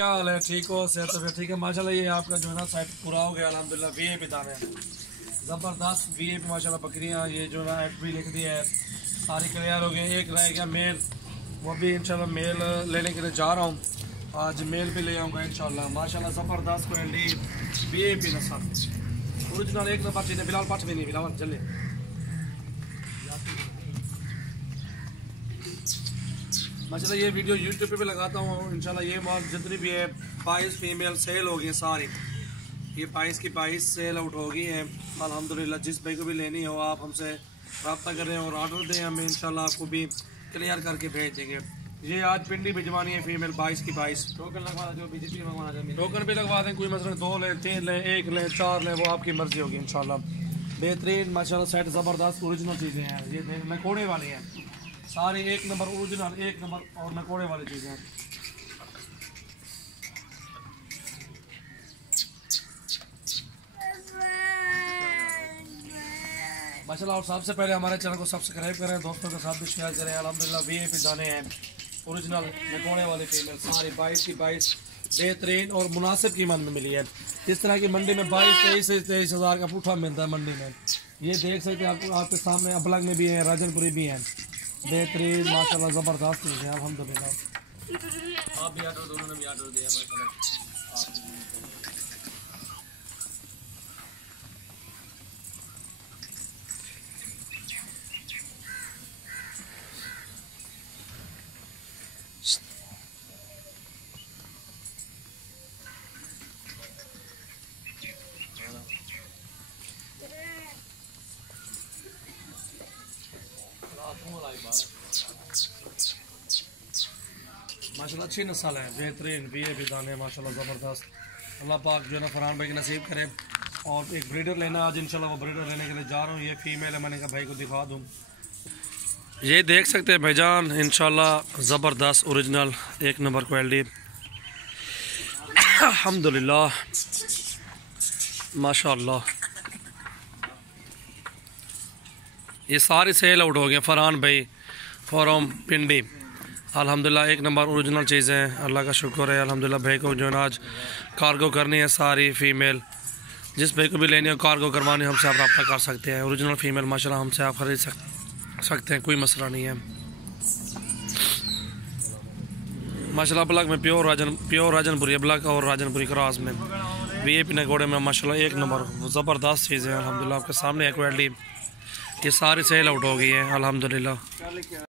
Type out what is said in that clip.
क्या हाल है? ठीक हो? सेहत तबीयत ठीक है? माशाल्लाह ये आपका जो है ना सेट पूरा हो गया अल्हम्दुलिल्लाह। वीआईपी दाने ज़बरदस्त वीआईपी माशाल्लाह बकरियां। ये जो ना एफबी लिख दी है, सारी क्लियर हो गई। एक रह गया मेल, वो भी इंशाल्लाह मेल लेने के लिए जा रहा हूँ। आज मेल भी ले आऊँगा इंशाल्लाह। माशाल्लाह ज़बरदस्त क्वालिटी वीआईपी नस्ल ओरिजिनल एक नंबर चीज़ है। बिलाल पाठ भी नहीं बिलाल चले माशाल्लाह। ये वीडियो यूट्यूब पे भी लगाता हूँ इंशाल्लाह। ये माल जितनी भी है 22 फीमेल सेल हो गई सारी। ये 22 की 22 सेल आउट हो गई है अल्हम्दुलिल्लाह। जिस भाई को भी लेनी हो आप हमसे रब्ता करें और ऑर्डर दें, हमें इंशाल्लाह आपको भी क्लियर करके भेज देंगे। ये आज पिंडी भिजवानी है फीमेल 22 की 22। टोकन लगवा जो बीजेपी मंगवाना चाहिए टोकन भी लगवा दें, कोई मसला 2 लें 3 लें 1 लें 4 लें, वो आपकी मर्जी होगी इंशाल्लाह। बेहतरीन माशाल्लाह सेट ज़बरदस्त ओरिजिनल चीज़ें हैं। ये नकोड़े वाली हैं सारी, एक नंबर ओरिजिनल, एक नंबर और नकोड़े वाली चीज़ें हैं। माशाल्लाह। और सबसे पहले हमारे चैनल को सब्सक्राइब करें, दोस्तों के साथ भी शेयर करें। अल्हम्दुलिल्लाह वीआईपी दाने हैं ओरिजिनल नकोड़े वाले फीमेल सारी 22 की 22 बेहतरीन और मुनासिब कीमत में मिली है। इस तरह की मंडी में 22-23 हज़ार का पुठा मिलता है मंडी में। ये देख सकते हैं आपको, आपके सामने अबलग में भी है, राजनपुरी भी है। बेहतरीन माशाल्लाह ज़बरदस्त चीज़ है अल्हम्दुलिल्लाह। आप भी ऑर्डर, दोनों ने भी ऑर्डर दिया माशाल्लाह। माशाल्लाह अच्छी नस्ल है, बेहतरीन वीआईपी दाने माशाल्लाह ज़बरदस्त। अल्लाह पाक जो है ना फरहान भाई की नसीब करे। और एक ब्रीडर लेना आज इंशाल्लाह, वो ब्रीडर लेने के लिए जा रहा हूँ। ये फीमेल है, मैंने कहा भाई को दिखा दूँ। ये देख सकते हैं भाईजान इंशाल्लाह ज़बरदस्त ओरिजिनल एक नंबर क्वालिटी अल्हम्दुलिल्लाह माशाल्लाह। ये सारी सेल आउट हो गए फरहान भाई फॉरम पिंडी अल्हम्दुलिल्लाह। एक नंबर ओरिजिनल चीज़ है, अल्लाह का शुक्र है अल्हम्दुलिल्लाह। भाई को जो है ना आज कार्गो करनी है सारी फीमेल। जिस भाई को भी लेनी है कार्गो करवानी हमसे आप रब्ता कर सकते हैं। ओरिजिनल फीमेल माशाल्लाह हमसे आप खरीद सकते हैं, कोई मसला नहीं है माशाल्लाह। ब्लॉक में प्योर राजनपुरी ब्लॉक और राजनपुरी क्रॉस में वीआईपी नकोड़े में माशाल्लाह एक नंबर ज़बरदस्त चीज़ है अल्हम्दुलिल्लाह। आपके सामने है क्वालिटी। ये सारी सेल आउट हो गई है अल्हम्दुलिल्लाह।